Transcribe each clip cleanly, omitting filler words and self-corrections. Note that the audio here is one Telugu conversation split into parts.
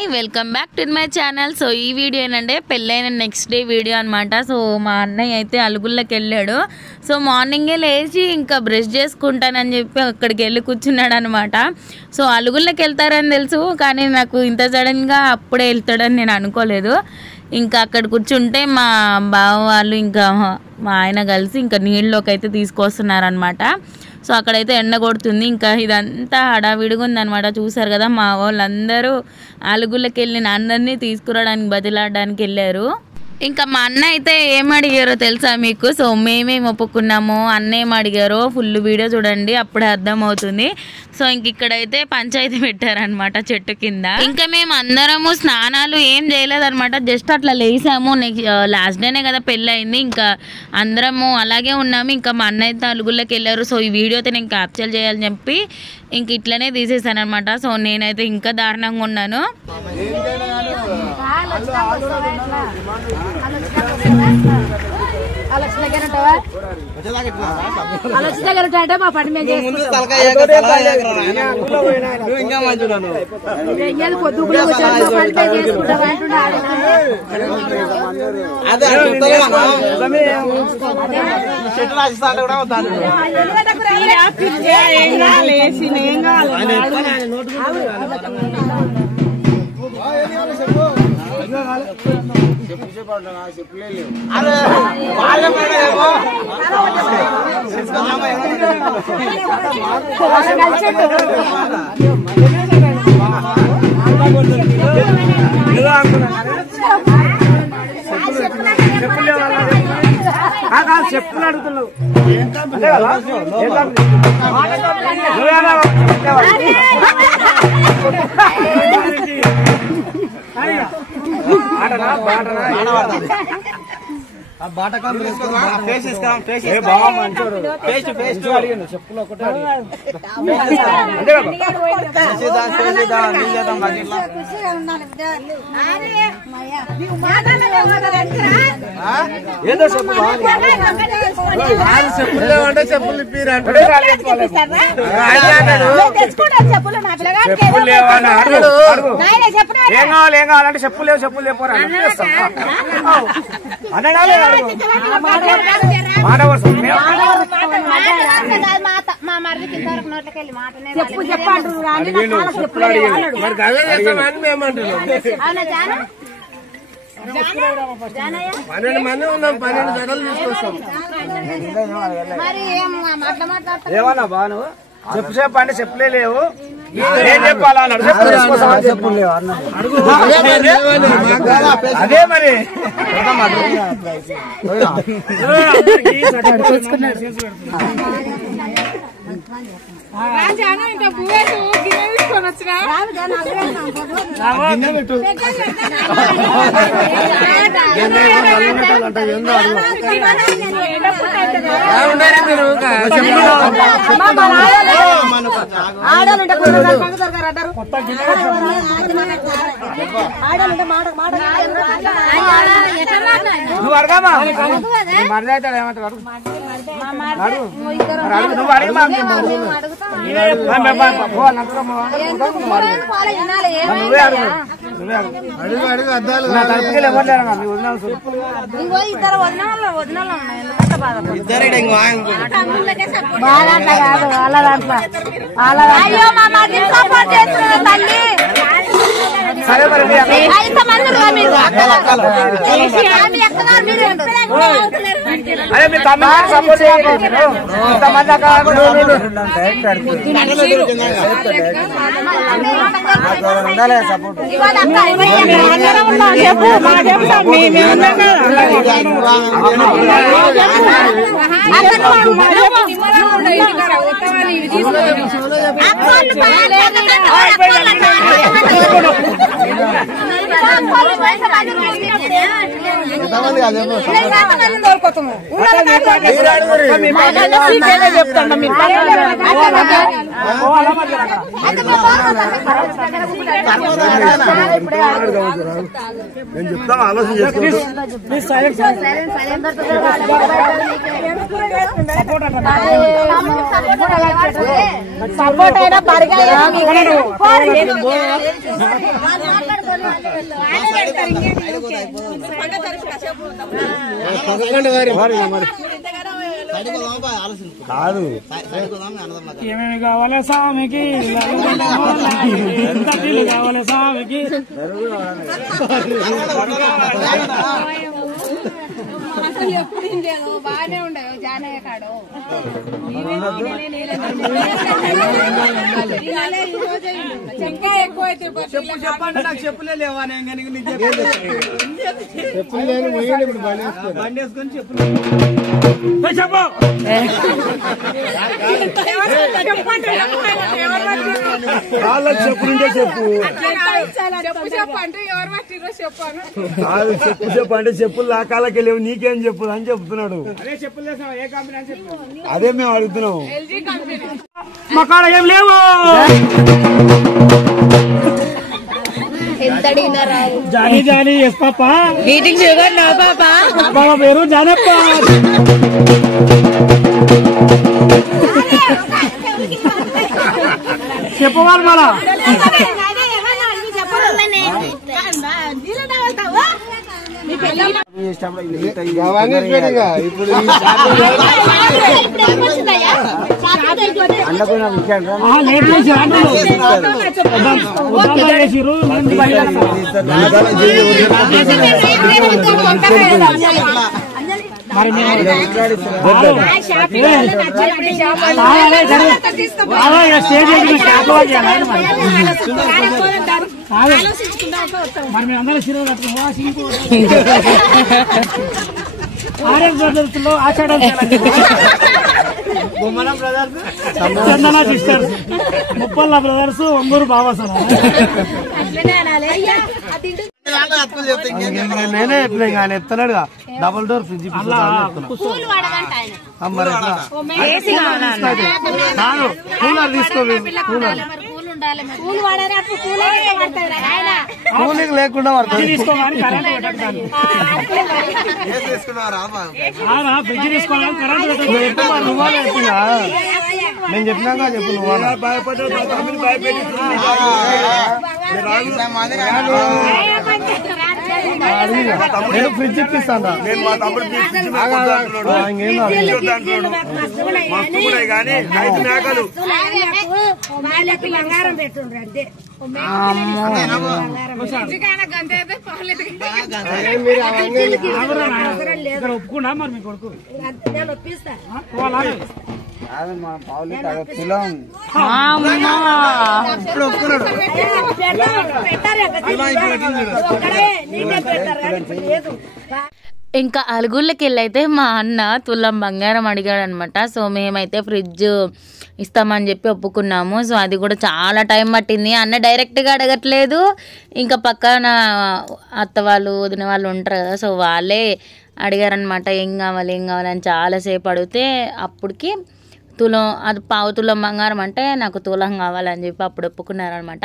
Hi welcome back to my channel. So ఈ వీడియో ఏంటంటే పెళ్ళైన నెక్స్ట్ డే వీడియో అనమాట. సో మా అన్నయ్య అయితే అలుగుళ్ళకి వెళ్ళాడు. సో మార్నింగే లేచి ఇంకా బ్రష్ చేసుకుంటానని చెప్పి అక్కడికి వెళ్ళి కూర్చున్నాడు అనమాట. సో అలుగుళ్ళకి వెళ్తారని తెలుసు, కానీ నాకు ఇంత సడన్గా అప్పుడే వెళ్తాడని నేను అనుకోలేదు. ఇంకా అక్కడ కూర్చుంటే మా బావ వాళ్ళు ఇంకా మా ఆయన కలిసి ఇంకా నీళ్ళలోకి అయితే తీసుకొస్తున్నారనమాట. సో అక్కడైతే ఎండ కొడుతుంది. ఇంకా ఇదంతా హడావిడిగా ఉందనమాట. చూసారు కదా, మా వాళ్ళందరూ అలుగుళ్ళకి వెళ్ళిన అందరినీ తీసుకురావడానికి బతిలాడడానికి వెళ్ళారు. ఇంకా మా అన్న అయితే ఏం అడిగారో తెలుసా మీకు? సో మేమేం ఒప్పుకున్నామో అన్న ఏం అడిగారో ఫుల్ వీడియో చూడండి, అప్పుడే అర్థమవుతుంది. సో ఇంక ఇక్కడైతే పంచాయతీ పెట్టారనమాట చెట్టు కింద. ఇంకా మేము అందరము స్నానాలు ఏం చేయలేదన్నమాట, జస్ట్ అట్లా లేసాము. లాస్ట్ డేనే కదా పెళ్ళి అయింది, ఇంకా అందరము అలాగే ఉన్నాము. ఇంకా మా అన్న అయితే అలుగుళ్ళకి వెళ్ళారు. సో ఈ వీడియో అయితే నేను క్యాప్చర్ చేయాలని చెప్పి ఇంక ఇట్లనే తీసేసాను అనమాట. సో నేనైతే ఇంకా దారుణంగా ఉన్నాను. చెప్పులు అడుగుతున్నావు చెప్పులు ఒకటే ఏదో చెప్పులు లేవంటే చెప్పులు ఏం కావాలి ఏం కావాలంటే చెప్పులు లేవు చెప్పులు లేపోరా పన్నెండు మంది ఉన్నాం, 12 జడలు తీసుకొస్తాం. ఏమన్నా బా నువ్వు చెప్పు చెప్పు అంటే చెప్పులే లేవు, ఏం చెప్పాలా అన్నాడు. చెప్పులు తీసుకొస్తామని చెప్పులు లేవు అదే మరి నువ్వు అడగమా మరద అవుతాడు ఏమంటారు నువ్వు అడిగి నువ్వే అడుగు అడుగు అడుగు అద్దాలు సరే మరి అదే మీ తమ్ముడు సపోర్ట్ చేయండి. నేను చెప్తాను ఆలోచన సపోర్ట్ అయినా కాదు ఏమేమి కావాలి స్వామికి ఎంత నీళ్ళు కావాలి స్వామికి ఎప్పుడు బాగానే ఉండదు జానయ్య కాడు ఎక్కువ అయితే చెప్పండి నాకు చెప్పులే లేవా బండి వేసుకొని చెప్పులు చెప్పు వాళ్ళకి చెప్పులుంటే చెప్పు చెప్పు అంటే ఎవరు పట్టిరో చెప్పాను కాదు చెప్పు అంటే చెప్పులు నా కాళ్ళకి వెళ్ళేవు నీకేం చెప్పు అని చెప్తున్నాడు. అదే చెప్పులు ఏ కంపెనీ అని చెప్పు. అదే మేము అడుగుతున్నాం. ఎల్జీ కంపెనీ మా కాడ ఏం లేవు. ఎంత అడిగినా రావు. Johny Johny yes papa eating sugar no papa బాబా పేరు జానప్ప. చెప్పవాలి మళ్ళా మరి మేము అందరం సినిమా కట్టుకున్నాం. ఆర్ఎస్ బ్రదర్స్లో ఆషాఢం చందన సిస్టర్స్, ముప్పల్ల బ్రదర్స్, ఒంగూరు బాబాసన. నేనే చెప్పిన ఆయన ఎత్తన్నాడుగా డబుల్ డోర్ ఫ్రిడ్జ్ కూలర్ తీసుకో. కూలింగ్ లేకుండా ఫ్రిడ్జ్ తీసుకోవాలి కరెంట్ నువ్వా చెప్పినా నేను చెప్పినాక చెప్పు. నువ్వు నేను ఫ్రిడ్జ్ ఇప్పిస్తాను. బంగారం పెట్టుండ్రు అంతే. ఒప్పుకున్నా మరి మీ కొడుకు నేను ఒప్పిస్తా. ఇంకా అలుగుళ్ళకి వెళ్ళైతే మా అన్న తులం బంగారం అడిగాడు అనమాట. సో మేమైతే ఫ్రిడ్జ్ ఇస్తామని చెప్పి ఒప్పుకున్నాము. సో అది కూడా చాలా టైం పట్టింది. అన్న డైరెక్ట్గా అడగట్లేదు, ఇంకా పక్కన అత్త వాళ్ళు వదిన వాళ్ళు ఉంటారు కదా, సో వాళ్ళే అడిగారనమాట ఏం కావాలి అని చాలాసేపు అడిగితే అప్పటికి తులం, అది పావు తులం బంగారం అంటే నాకు తులం కావాలని చెప్పి అప్పుడు ఒప్పుకున్నారనమాట.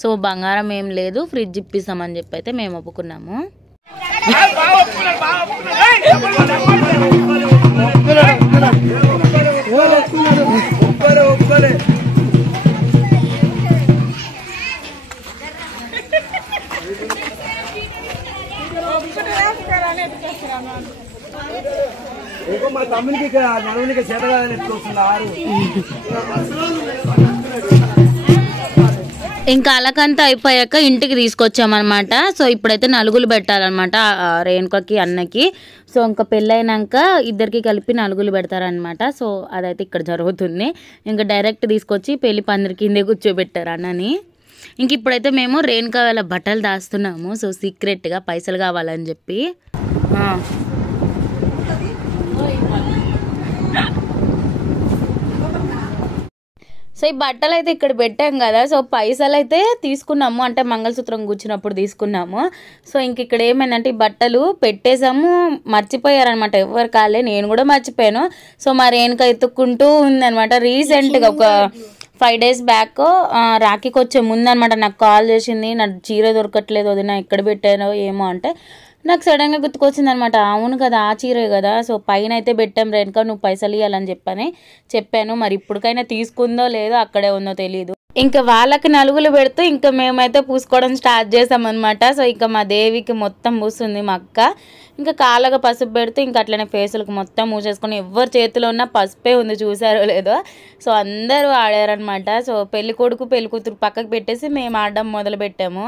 సో బంగారం ఏం లేదు, ఫ్రిడ్జ్ ఇప్పిస్తామని చెప్పి అయితే మేము ఒప్పుకున్నాము. మా తమ్మునికి నడువునికి చేతగాలని ఎత్తుకొస్తున్నారు. ఇంకా అలకంతా అయిపోయాక ఇంటికి తీసుకొచ్చామన్నమాట. సో ఇప్పుడైతే నలుగులు పెట్టాలన్నమాట రేణుకకి అన్నకి. సో ఇంకా పెళ్ళైనాక ఇద్దరికి కలిపి నలుగులు పెడతారనమాట. సో అదైతే ఇక్కడ జరుగుతుంది. ఇంకా డైరెక్ట్ తీసుకొచ్చి పెళ్లి పందిరి కిందే కూర్చోబెట్టారు అన్నని. ఇంక ఇప్పుడైతే మేము రేణుక వాళ్ళ బట్టలు దాస్తున్నాము. సో సీక్రెట్గా పైసలు కావాలని చెప్పి. సో ఈ బట్టలు అయితే ఇక్కడ పెట్టాం కదా, సో పైసలు అయితే తీసుకున్నాము, అంటే మంగళసూత్రం కూర్చున్నప్పుడు తీసుకున్నాము. సో ఇంక ఇక్కడ ఏమైందంటే ఈ బట్టలు పెట్టేసాము, మర్చిపోయారనమాట ఎవరు కాలే, నేను కూడా మర్చిపోయాను. సో మా రేణుక ఎత్తుక్కుంటూ ఉందనమాట. రీసెంట్గా ఒక 5 days బ్యాక్ రాఖీకి వచ్చే ముందనమాట నాకు కాల్ చేసింది, నా చీర దొరకట్లేదు వదిన ఎక్కడ పెట్టానో ఏమో అంటే నాకు సడన్గా గుర్తుకొచ్చింది అనమాట. అవును కదా ఆ చీరే కదా, సో పైన అయితే పెట్టాం రేణుక, నువ్వు పైసలు ఇవ్వాలని చెప్పాను. మరి ఇప్పటికైనా తీసుకుందో లేదో అక్కడే ఉందో తెలియదు. ఇంకా వాళ్ళకి నలుగులు పెడుతూ ఇంకా మేమైతే పూసుకోవడం స్టార్ట్ చేసామన్నమాట. సో ఇంకా మా దేవికి మొత్తం పూస్తుంది మా అక్క. ఇంకా కాళ్ళగా పసుపు పెడుతూ ఇంకా అట్లనే ఫేసులకు మొత్తం మూసేసుకొని ఎవరి చేతిలో ఉన్న పసుపే ఉంది, చూసారో లేదో. సో అందరూ ఆడారనమాట. సో పెళ్లి కొడుకు పెళ్లి కూతురు పక్కకు పెట్టేసి మేము ఆడడం మొదలు పెట్టాము.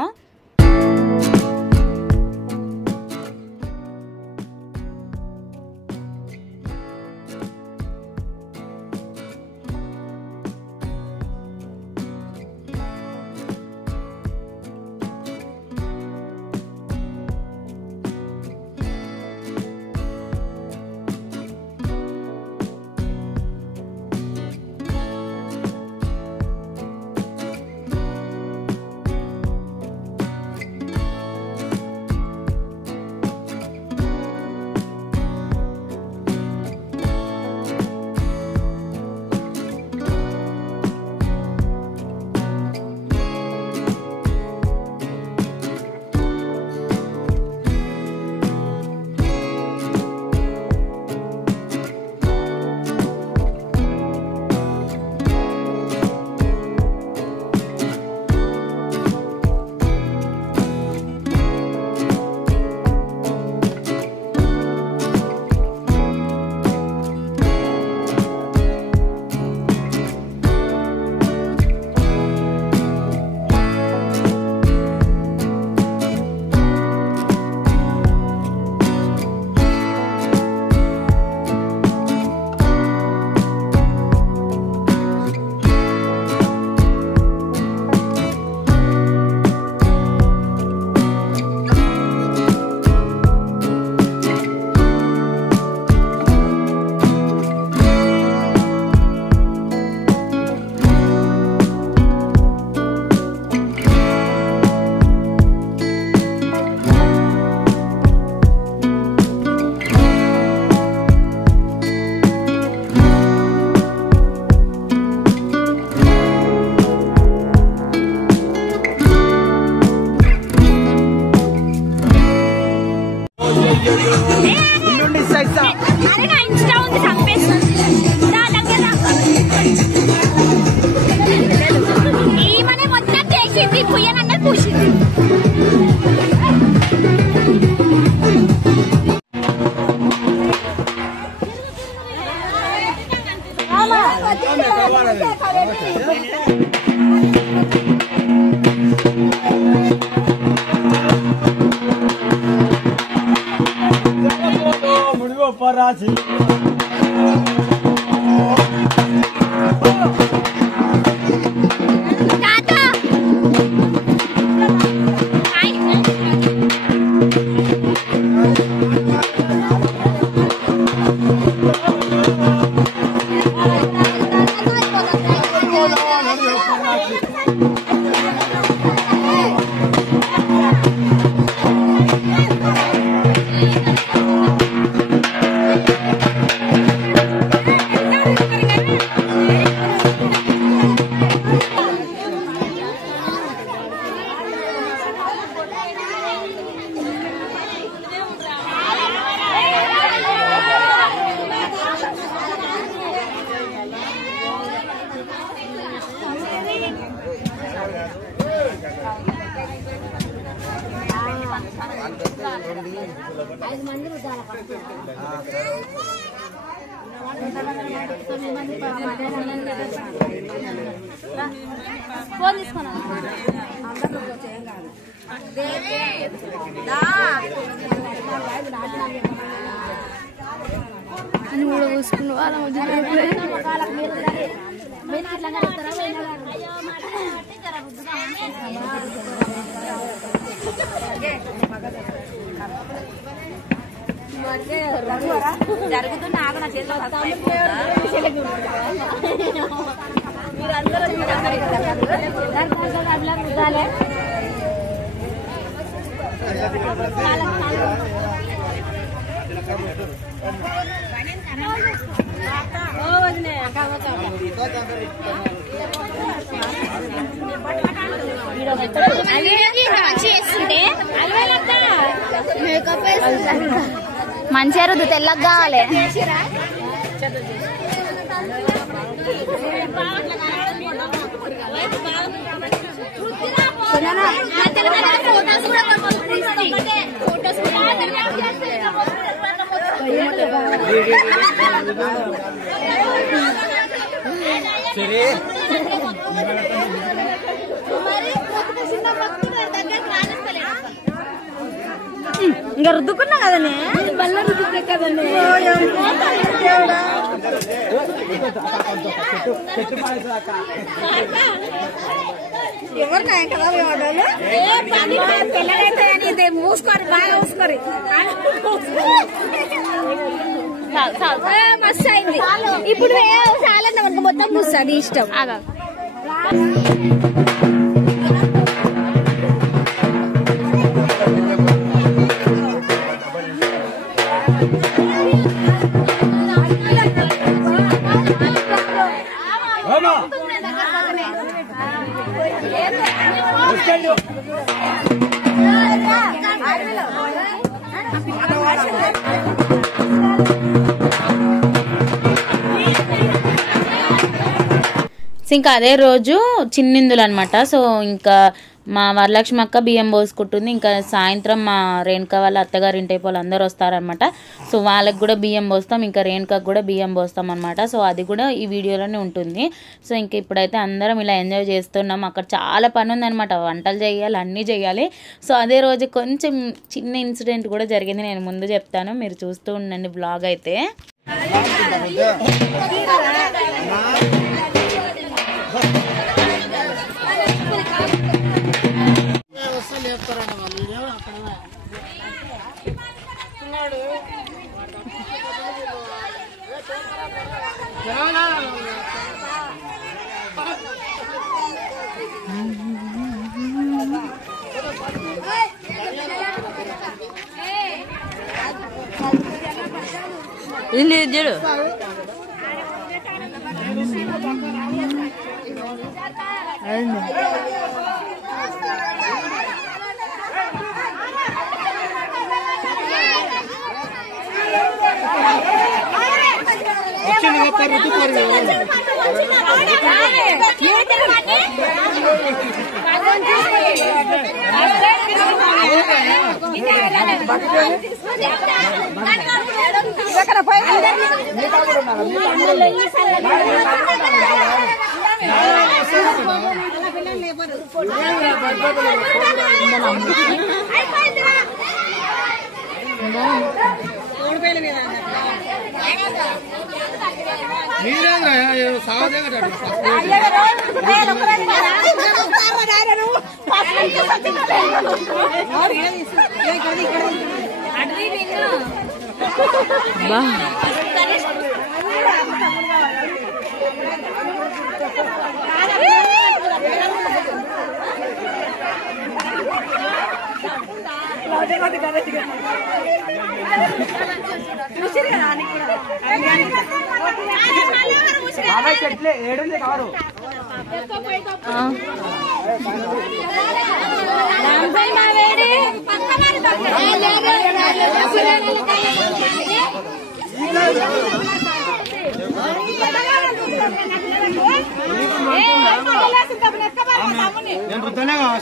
మంచిగా రుద్దు తెల్లగా కావాలి. ఇంకా రుద్దుకున్నా కదనే బల్ల రుద్దుకున్నా కదండి ఎవరు నాయ కదా పిల్లలైతే మూసుకోరు బాగా మూసుకోరు మస్తు అయింది ఇప్పుడు చాలన్న మనకు మొత్తం మూస్తుంది ఇష్టం ఇంకా అదే రోజు చిన్నిందులు అనమాట. సో ఇంకా మా వరలక్ష్మి అక్క బియ్యం పోసుకుంటుంది. ఇంకా సాయంత్రం మా రేణుక వాళ్ళ అత్తగారి ఇంటి వాళ్ళు అందరూ వస్తారనమాట. సో వాళ్ళకి కూడా బియ్యం పోస్తాం, ఇంకా రేణుకకు కూడా బియ్యం పోస్తాం అనమాట. సో అది కూడా ఈ వీడియోలోనే ఉంటుంది. సో ఇంక ఇప్పుడైతే అందరం ఇలా ఎంజాయ్ చేస్తున్నాం. అక్కడ చాలా పని ఉందనమాట, వంటలు చేయాలి, అన్నీ చేయాలి. సో అదే రోజు కొంచెం చిన్న ఇన్సిడెంట్ కూడా జరిగింది, నేను ముందు చెప్తాను, మీరు చూస్తూ ఉండండి బ్లాగ్ అయితే. చూడు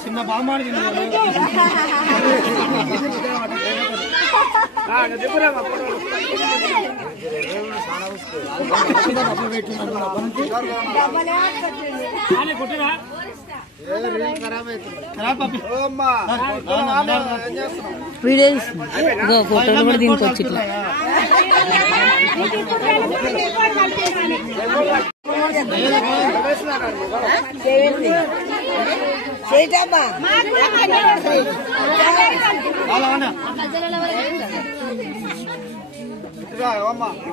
చిన్న బామ్మాడి ఫోటోలు కూడా దీనికి ఇట్లా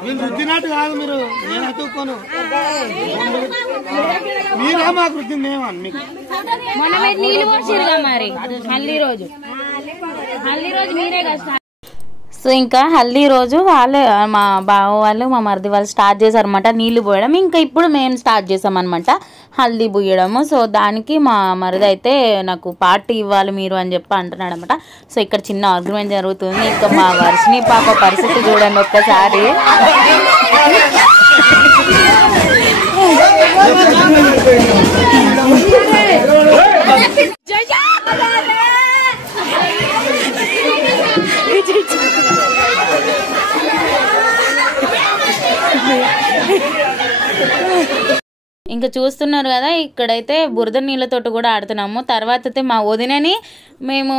మీరు రుద్దినట్టు కాదు, మీరు నేను అతుక్కోను, మీరా మాకు రుద్ది మేమా మీకు నీళ్ళు పోసిరుగా మరి హల్దీ రోజు మీరే కదా. సో ఇంకా హల్దీ రోజు వాళ్ళే మా బావ వాళ్ళు మా మరిది వాళ్ళు స్టార్ట్ చేశారనమాట నీళ్లు పోయడం. ఇంకా ఇప్పుడు మేము స్టార్ట్ చేసామన్నమాట హల్దీ పోయడము. సో దానికి మా మరిది అయితే నాకు పార్టీ ఇవ్వాలి మీరు అని చెప్పి అంటున్నాడు అనమాట. సో ఇక్కడ చిన్న ఆర్గ్యుమెంట్ జరుగుతుంది. ఇంకా మా వర్షిని పాప పరిస్థితి చూడండి ఒక్కసారి. ఇంకా చూస్తున్నారు కదా, ఇక్కడైతే బురద నీళ్ళతోటి కూడా ఆడుతున్నాము. తర్వాత అయితే మా వదినని మేము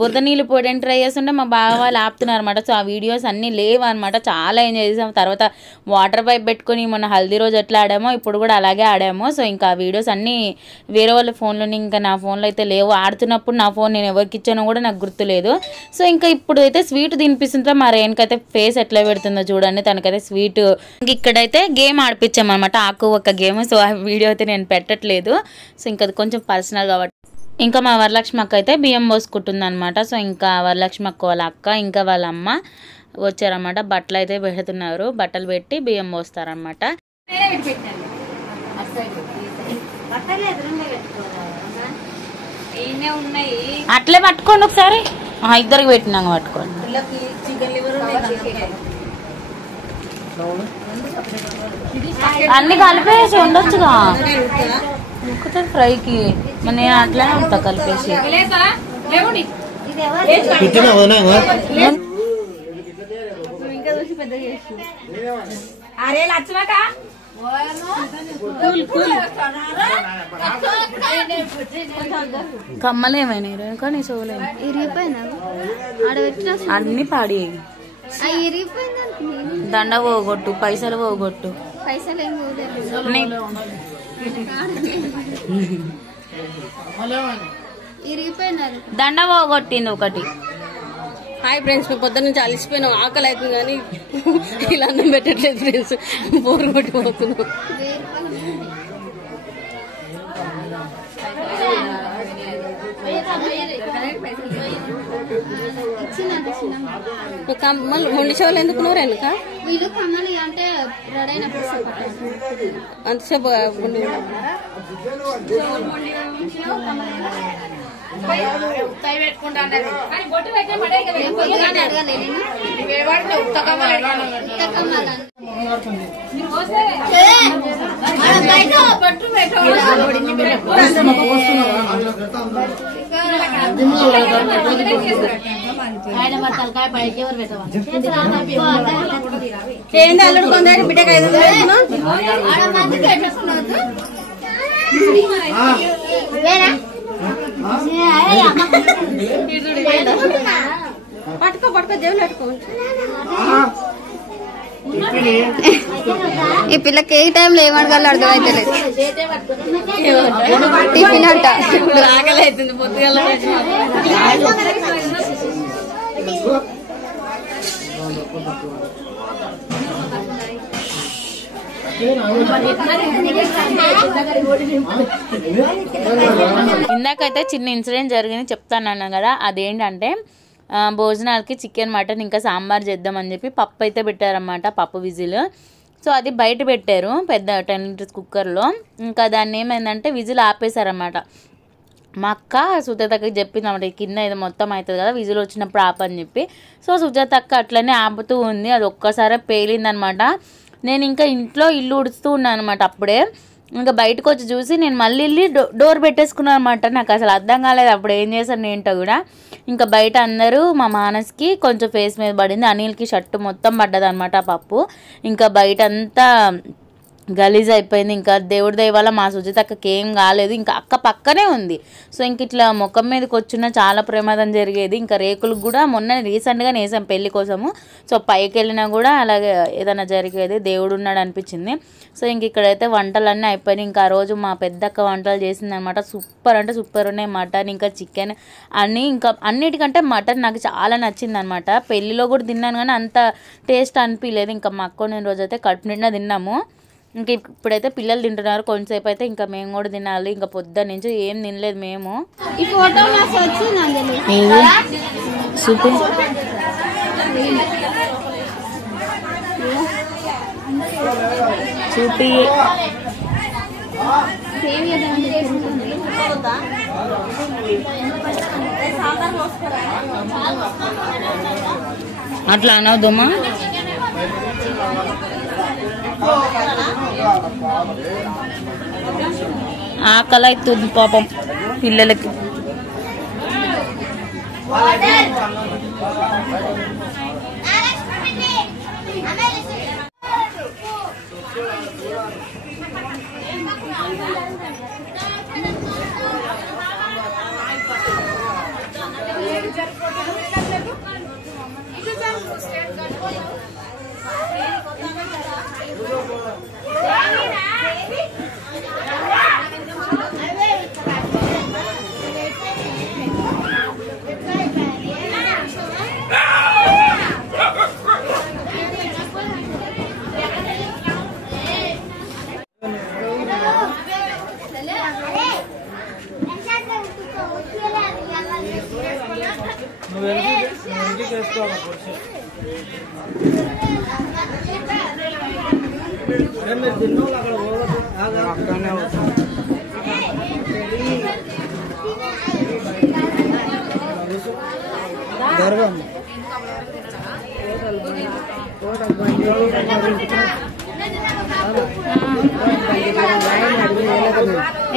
బురద నీళ్ళు పోయడానికి ట్రై చేస్తుంటే మా బావ వాళ్ళు ఆపుతున్నారు అనమాట. సో ఆ వీడియోస్ అన్నీ లేవు అనమాట. చాలా ఎంజాయ్ చేసాము. తర్వాత వాటర్ పైప్ పెట్టుకొని మొన్న హల్దీ రోజు ఎట్లా ఆడామో ఇప్పుడు కూడా అలాగే ఆడాము. సో ఇంకా ఆ వీడియోస్ అన్నీ వేరే వాళ్ళ ఫోన్లోని, ఇంకా నా ఫోన్లో అయితే లేవు. ఆడుతున్నప్పుడు నా ఫోన్ నేను ఎవరికి ఇచ్చానో కూడా నాకు గుర్తులేదు. సో ఇంకా ఇప్పుడు అయితే స్వీట్ తినిపిస్తుంటే మా రేణుకైతే ఫేస్ ఎట్లా పెడుతుందో చూడండి. తనకైతే స్వీట్ ఇంక ఇక్కడైతే గేమ్ ఆడిపించామన్నమాట, ఆకు ఒక గేమ్. సో ఆ వీడియో అయితే నేను పెట్టట్లేదు. సో ఇంకా అది కొంచెం పర్సనల్ కాబట్టి. ఇంకా మా వరలక్ష్మి అక్క అయితే బియ్యం పోసుకుంటుంది అనమాట. సో ఇంకా వరలక్ష్మి అక్క వాళ్ళ అక్క ఇంకా వాళ్ళ అమ్మ వచ్చారన్నమాట. బట్టలు అయితే పెడుతున్నారు. బట్టలు పెట్టి బియ్యం పోస్తారనమాట. అట్లే పట్టుకోండి ఒకసారి, ఇద్దరికి పెట్టినాక పట్టుకోండి. అన్ని కలిపేసి ఉండొచ్చుగా ఒకటే ఫ్రైకి. నేను అట్లానే ఉంటా కలిపేసి. అరే లచ్చమక కమ్మలేమైనా కానీ చూడలేదు, అన్ని పాడి. దండ పోగొట్టు, పైసలు పోగొట్టు. దండ పోగొట్టింది ఒకటి. హాయ్ ఫ్రెండ్స్, మేము పొద్దున్న నుంచి అలసిపోయినాం, ఆకలి అవుతుంది కానీ ఇలా అన్నం పెట్టట్లేదు ఫ్రెండ్స్, బోరు కొట్టిపోతున్నాం. మళ్ళీ మొండి షోలు ఎందుకున్నారు వెనుక అంటే రెడీ అయినప్పుడు అంతసేపు ఏంటి అల్లుడు కొందరు బిడ్డకి 5,000 పట్టుకో పట్టుకో దేవులు పట్టుకో. ఈ పిల్లకి ఏ టైంలో ఏమడగాలో అర్థమైతే లేదు. టిఫిన్ అంట ఆకలి అవుతుంది పొద్దుగల. ఇందాకైతే చిన్న ఇన్సిడెంట్ జరిగింది చెప్తానన్నా కదా. అదేంటంటే భోజనాలకి చికెన్ మటన్ ఇంకా సాంబార్ చేద్దామని చెప్పి పప్పు అయితే పెట్టారన్నమాట, పప్పు విజిల్. సో అది బయట పెట్టారు పెద్ద 10 లీటర్స్ కుక్కర్లో. ఇంకా దాన్ని ఏమైందంటే విజిల్ ఆపేశారన్నమాట. మా అక్క సుజాతకి చెప్పింది అన్నమాట, కింద ఇది మొత్తం అవుతుంది కదా విజిల్ వచ్చినప్పుడు ఆపని చెప్పి. సో సుజాత అక్క అట్లనే ఆపుతూ ఉంది. అది ఒక్కసారి పేలిందనమాట. నేను ఇంకా ఇంట్లో ఇల్లు ఉడుస్తూ ఉన్నాను అనమాట. అప్పుడే ఇంకా బయటకు వచ్చి చూసి నేను మళ్ళీ వెళ్ళి డోర్ పెట్టేసుకున్నాను అనమాట. నాకు అసలు అర్థం కాలేదు అప్పుడు ఏం చేశాను ఏంటో కూడా. ఇంకా బయట అందరూ మా మానస్కి కొంచెం ఫేస్ మీద పడింది, అనిల్కి షర్టు మొత్తం పడ్డది అనమాట పప్పు. ఇంకా బయట అంతా గలీజ్ అయిపోయింది. ఇంకా దేవుడి దయ వల్ల మా సుజిత అక్కకి ఏం కాలేదు. ఇంకా అక్క పక్కనే ఉంది. సో ఇంక ఇట్లా ముఖం మీదకి వచ్చిన చాలా ప్రమాదం జరిగేది. ఇంకా రేకులకు కూడా మొన్న రీసెంట్గా వేసాం పెళ్లి కోసము. సో పైకి వెళ్ళినా కూడా అలాగే ఏదైనా జరిగేది, దేవుడు ఉన్నాడు అనిపించింది. సో ఇంక ఇక్కడైతే వంటలన్నీ అయిపోయినాయి. ఇంకా ఆ రోజు మా పెద్దక్క వంటలు చేసింది అనమాట. సూపర్ అంటే సూపర్ ఉన్నాయి. మటన్ ఇంకా చికెన్ అన్నీ, ఇంకా అన్నిటికంటే మటన్ నాకు చాలా నచ్చింది అనమాట. పెళ్ళిలో కూడా తిన్నాను కానీ అంత టేస్ట్ అనిపించలేదు. ఇంకా మా అక్క నేను రోజైతే కడుపు నిండా తిన్నాము. ఇంక ఇప్పుడైతే పిల్లలు తింటున్నారు, కొంచెంసేపు అయితే ఇంకా మేము కూడా తినాలి. ఇంకా పొద్దున్న నుంచి ఏం తినలేదు మేము. ఈ ఫోటో చూపి చూపి అట్లా అనవద్దమ్మా. ఆకలి అవుతుంది పాపం పిల్లలకి.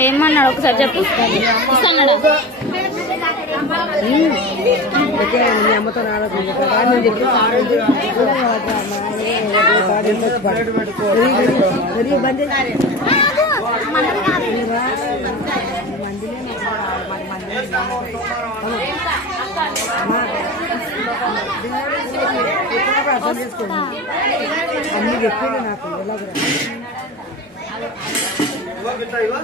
ఏమన్నాడు ఒకసారి చెప్పు. ఇస్తాడు అన్ని చెప్పాను నాకు ఎలా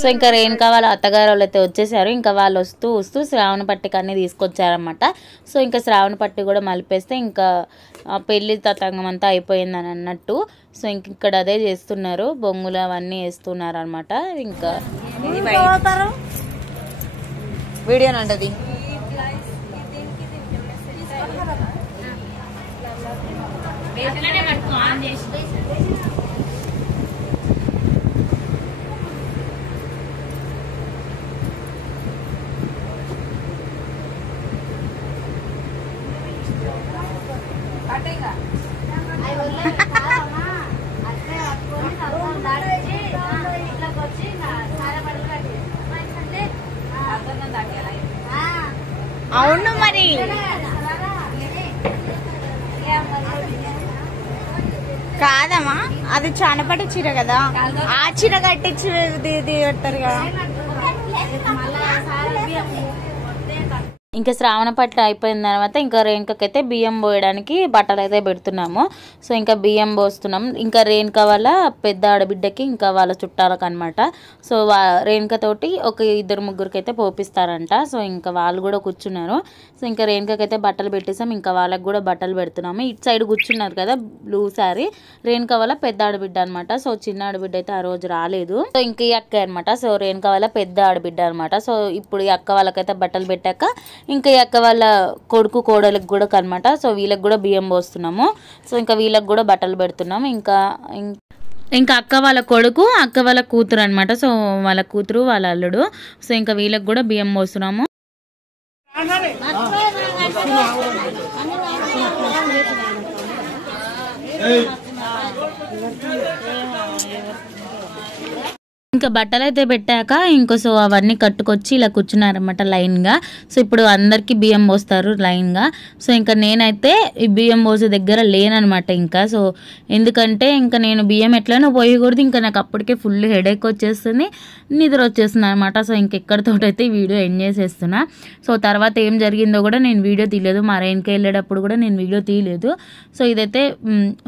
సో ఇంకా రేణుకా వాళ్ళ అత్తగారు వాళ్ళు అయితే వచ్చేసారు. ఇంకా వాళ్ళు వస్తూ శ్రావణ పట్టికి అన్నీ తీసుకొచ్చారనమాట. సో ఇంకా శ్రావణ పట్టి కూడా మలిపేస్తే ఇంకా పెళ్లి తతంగం అంతా అయిపోయిందని అన్నట్టు. సో ఇంక ఇక్కడ అదే చేస్తున్నారు, బొంగులు అవన్నీ వేస్తున్నారు అనమాట. ఇంకా వీడియో అంటది అవును మరి కాదమ్మా, అది చానపట్టి చీర కదా, ఆ చీర కట్టించి పెట్టారు కదా. ఇంకా శ్రావణ పట్టు అయిపోయిన తర్వాత ఇంకా రేణుకకైతే బియ్యం పోయడానికి బట్టలు అయితే పెడుతున్నాము. సో ఇంకా బియ్యం పోస్తున్నాం. ఇంకా రేణుక వాళ్ళ పెద్ద ఆడబిడ్డకి ఇంకా వాళ్ళ చుట్టాలకు అనమాట. సో రేణుకతోటి ఒక 2-3 అయితే పోపిస్తారంట. సో ఇంకా వాళ్ళు కూడా కూర్చున్నారు. సో ఇంకా రేణుకకైతే బట్టలు పెట్టేసాం, ఇంకా వాళ్ళకి కూడా బట్టలు పెడుతున్నాము. ఇటు సైడ్ కూర్చున్నారు కదా బ్లూ శారీ, రేణుక వాళ్ళ పెద్ద ఆడబిడ్డ అనమాట. సో చిన్న ఆడబిడ్డ అయితే ఆ రోజు రాలేదు. సో ఇంక ఈ అక్క అనమాట. సో రేణుక వాళ్ళ పెద్ద ఆడబిడ్డ అనమాట. సో ఇప్పుడు ఈ అక్క వాళ్ళకైతే బట్టలు పెట్టాక ఇంకా ఈ అక్క వాళ్ళ కొడుకు కోడలకు కూడా అనమాట. సో వీళ్ళకి కూడా బియ్యం పోస్తున్నాము. సో ఇంకా వీళ్ళకి కూడా బట్టలు పెడుతున్నాము. ఇంకా ఇంకా అక్క వాళ్ళ కొడుకు, అక్క వాళ్ళ కూతురు అనమాట. సో వాళ్ళ కూతురు, వాళ్ళ అల్లుడు. సో ఇంకా వీళ్ళకి కూడా బియ్యం పోస్తున్నాము. ఇంకా బట్టలు అయితే పెట్టాక సో అవన్నీ కట్టుకొచ్చి ఇలా కూర్చున్నారన్నమాట లైన్గా. సో ఇప్పుడు అందరికీ బియ్యం పోస్తారు లైన్గా. సో ఇంకా నేనైతే ఈ బియ్యం పోసే దగ్గర లేననమాట ఇంకా. సో ఎందుకంటే ఇంకా నేను బియ్యం ఎట్లనో పోయకూడదు, ఇంకా నాకు అప్పటికే ఫుల్ హెడేక్ వచ్చేస్తుంది, నిద్ర వచ్చేస్తుంది అనమాట. సో ఇంకెక్కడితోటైతే ఈ వీడియో ఎండ్ చేసేస్తున్నా. సో తర్వాత ఏం జరిగిందో కూడా నేను వీడియో తీయలేదు, మా రైన్కి వెళ్ళేటప్పుడు కూడా నేను వీడియో తీయలేదు. సో ఇదైతే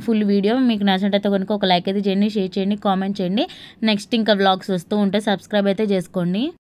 ఫుల్ వీడియో. మీకు నచ్చినట్టయితే కనుక ఒక లైక్ అయితే చేయండి, షేర్ చేయండి, కామెంట్ చేయండి. నెక్స్ట్ ఇంకా వ్లాగ్స్ వస్తూ ఉంటే సబ్స్క్రైబ్ అయితే చేసుకోండి.